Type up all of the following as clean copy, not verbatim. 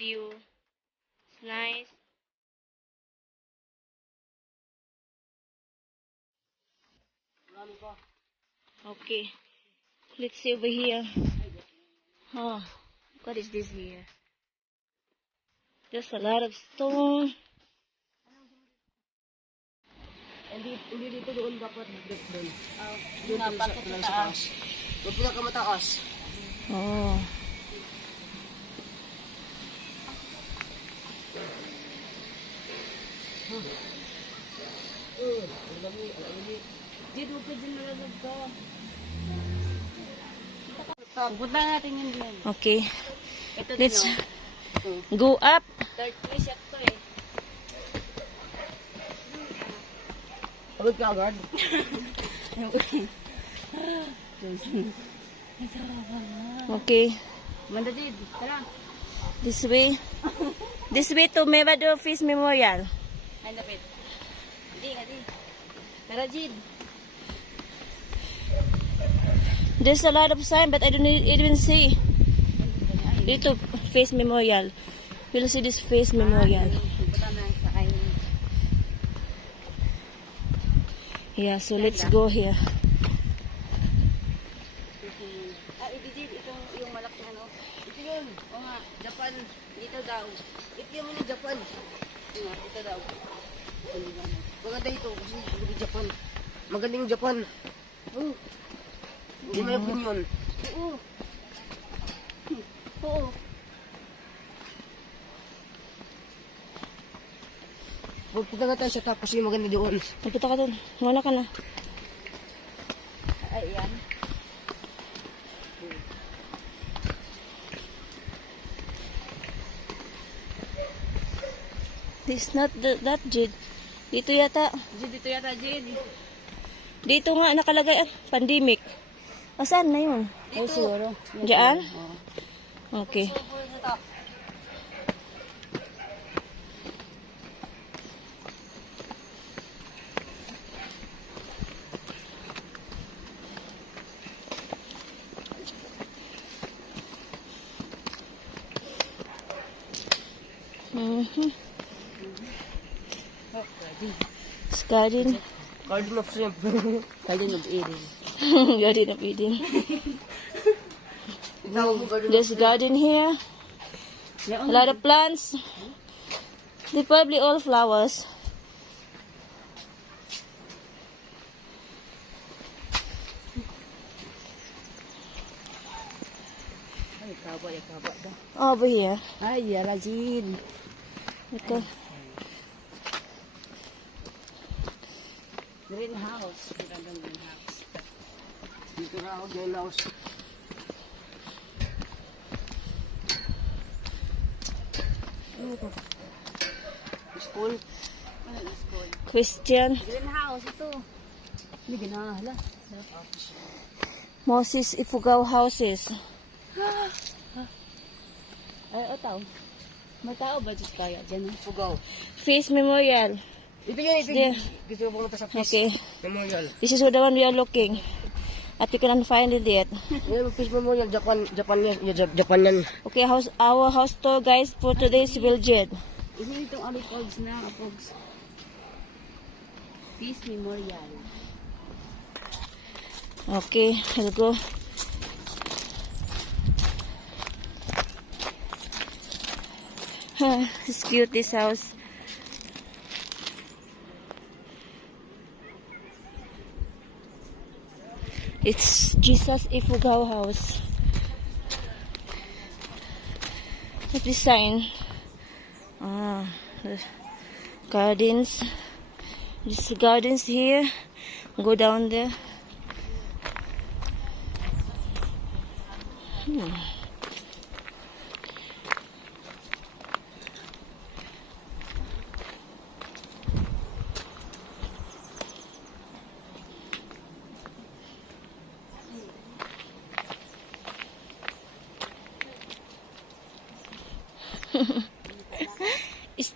view. It's nice. Okay. Let's see over here. Oh, what is this here? There's a lot of stone. Hindi dito doon dapat doon. Doon sa taas. Yung pinakamataas. Oh. Dito ka din nalagag ka. Punta natin yun din. Okay. Ito Let's go up. Third place ito eh. Pagod ka agad? Okay. Manda Jid, tara. This way. This way to Mevado Fish Memorial. Ay, lapit. Adi. Tara Jid. There's a lot of sign, but I don't even see. Dito, Face Memorial. We'll see this Face Memorial. Yeah, so let's go here. Ito yung malaki ano. Ito yun. O nga, Japan. Dito daw. Ito yung mga Japan. Ito daw. Maganda ito kasi hindi Japan. Magaling Japan. Oh. Hindi may opinion. Oo. Oo. Punta nga tayo sa tapos yung maganda doon. Magpunta ka dun. Muna ka na. Ay, yan. This not that Jid. Dito yata. Dito yata, Jid. Dito nga nakalagay pandemic. Asan na yun? Ay, siguro. Diyan? Okay. It's garden. Garden of Shrimp. Garden of Eden. Garden of Eden. Ikaw mo garden There's garden here. A lot of plants. They probably all flowers. Ay, kaba daw. Over here. Ay, yara, Jid. Okay. Greenhouse. Greenhouse. Dito na ako, greenhouse. Ano ito? School? Ano school? Christian. Greenhouse, ito. Hindi ginahala. Moses Ifugao houses. Ay, o tao. May tao ba dito kaya dyan? Fugaw. Face Memorial. Ito yan, ito. There. Gusto ko pumunta sa Peace Okay. Memorial. This is the one we are looking. At we cannot find it yet. Yan, Peace Memorial, Japan yan. Japan yan. Okay, our house tour guys for today's Wiljet. Ito itong alipogs na, apogs. Peace Memorial. Okay, let's go. It's cute, this house. It's Jesus Ifugao house. What's this sign? The gardens. There's gardens here. Go down there.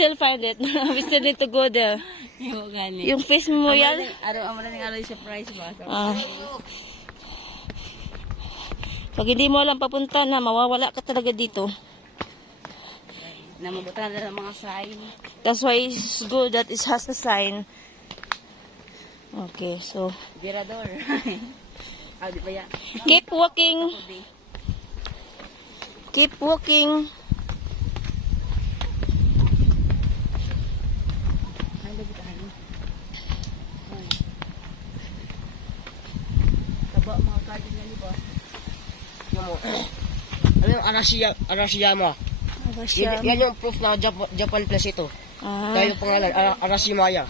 Still find it. We still need to go there. Yung gani. Yung Face Memorial. Araw yung surprise ba? Pag hindi mo alam papunta na, mawawala ka talaga dito. Namabutan na ng mga sign. That's why it's good that it has a sign. Okay, so Virador. Ah, di ba yan? keep walking. Keep walking. Ay, lagi tayo. Taba mga kardin na ba? Ano yung Arashiyama? Yan yung proof na Japan plus ito. Ah. Dahil yung pangalan, Arashimaya.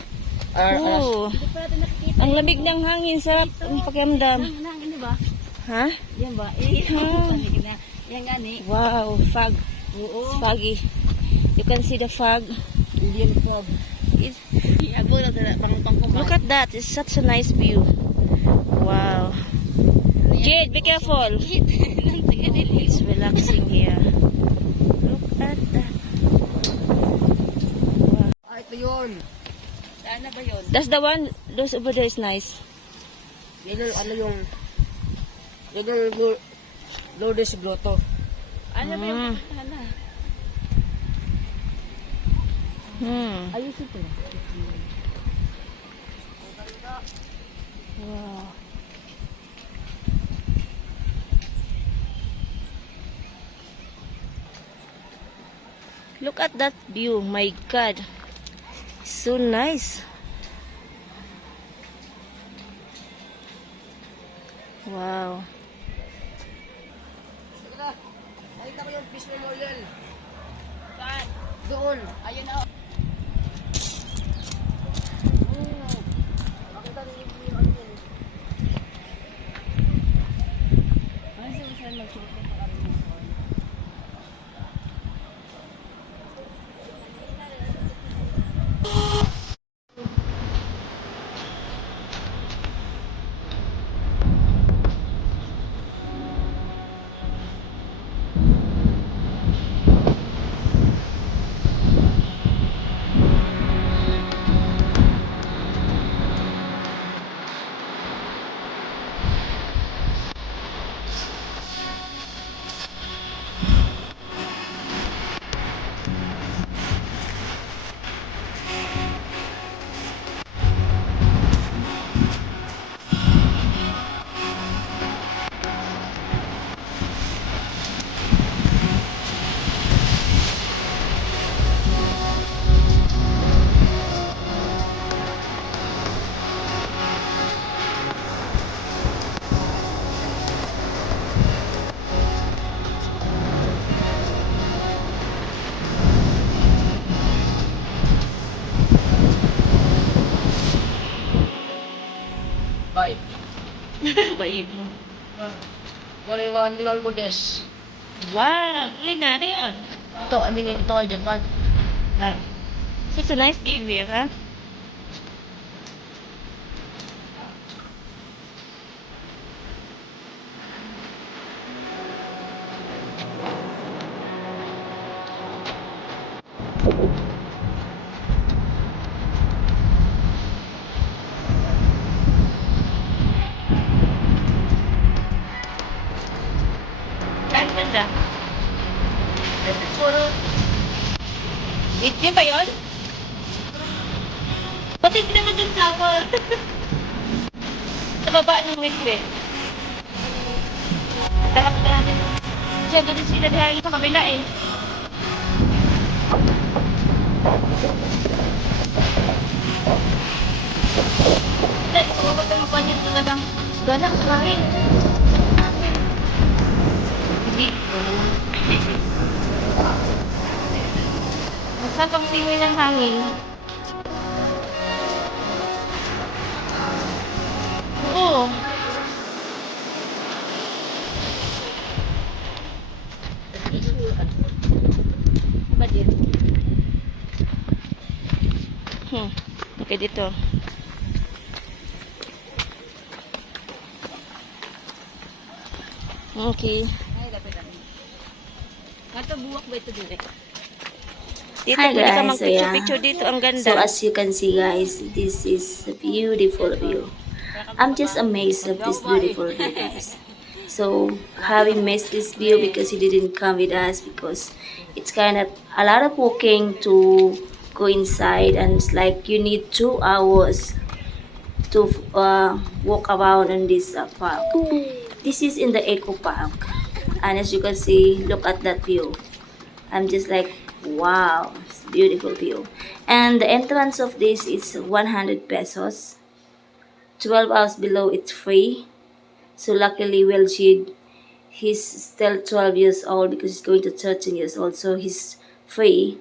Oh. Hindi pa natin nakikita. Ang lamig ng hangin, sarap ang pakiramdam. Nangin, di ba? Ha? Yan ba? Eh, yan nga ni. Wow, fog. Oo. It's foggy. You can see the fog. Indian fog. Ako na talaga, pang Look at that. It's such a nice view. Wow. Jade, be careful. It's relaxing here. Look at that. Ah, ito yun. Saan na ba yun? That's the one. Those over there is nice. Yan yung yan yung Lourdes Grotto. Ano ba yung Mm. pupuntahan na? Ayos ito. Wow. Look at that view. My God. So nice. Wow. Teka, nakita ko yung Peace Memorial. Saan? Doon. Ayun na. Makita niyo yung ano yun. Ano saan mag-shoot ko pa kami? Bye. Bait mo. Wala yung Lourdes. Wow. Ano yan? Ito, ito ay Japan. Such a nice view here, huh? Saan banda? Puro... Yun ba yun? Pati hindi naman dun tower. Sa baba ng witwe. Tarap natin. Siyempre din sila dahil sa kabila eh. Dahil kung magpapagawa niya talagang ganak sa rin. Hindi. Saan pang simoy ng hangin? Oo. Ba din? Okay, dito. Okay. Ay, dapat kami. Kato buwak ba ito din eh? Dito, Hi hindi ka guys, so yeah. mag-picture dito. Ang ganda. So as you can see guys, this is a beautiful view. I'm just amazed of this beautiful view guys. So Harry missed this view because he didn't come with us, because it's kind of a lot of walking to go inside, and it's like you need 2 hours to walk around in this park. This is in the Eco Park, and as you can see, look at that view. I'm just like, wow, it's beautiful view. And the entrance of this is 100 pesos. 12 hours below, it's free. So luckily, well, he's still 12 years old because he's going to 13 years old, so he's free.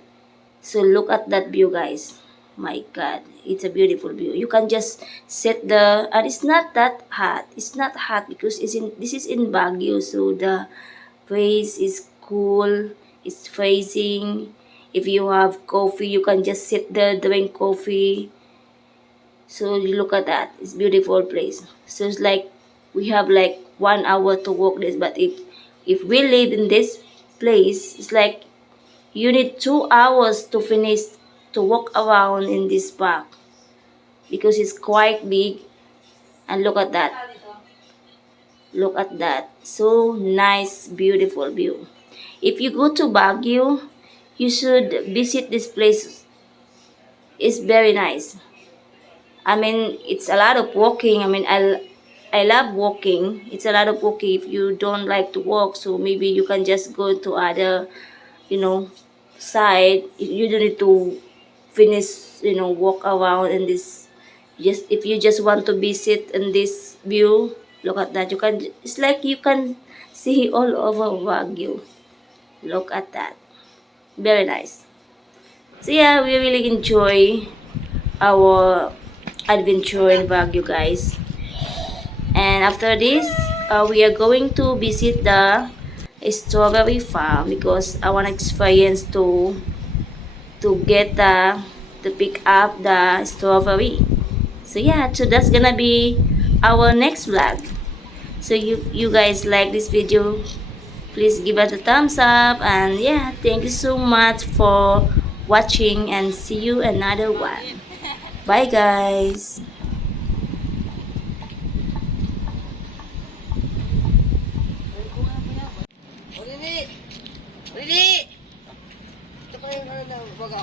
So look at that view, guys. My God, it's a beautiful view. You can just sit there, and it's not that hot. It's not hot because this is in Baguio, so the place is cool. It's freezing. If you have coffee, you can just sit there, drink coffee. So you look at that. It's beautiful place. So it's like we have like 1 hour to walk this, but if we live in this place, it's like you need 2 hours to finish to walk around in this park because it's quite big. And look at that. Look at that. So nice, beautiful view. If you go to Baguio, you should visit this place. It's very nice. I mean, it's a lot of walking. I mean, I love walking. It's a lot of walking. If you don't like to walk, so maybe you can just go to other, side. You don't need to finish, walk around in this. Just if you just want to visit in this view, look at that. You can. It's like you can see all over Baguio. Look at that. Very nice. So yeah, we really enjoy our adventure in Baguio, guys. And after this, we are going to visit the strawberry farm because I want to experience to get to pick up the strawberry. So yeah, so that's gonna be our next vlog. So you guys like this video, please give it a thumbs up, and yeah, thank you so much for watching, and see you another one. Bye guys. Ulili! Ulili! Ito pa yung ano na, baga.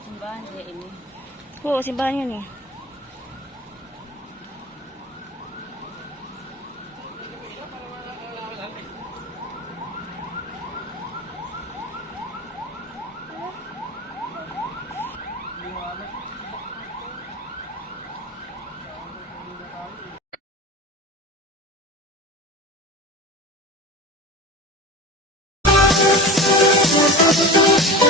Simbahan dia ini. Oo, simbahan yun eh. Thank you.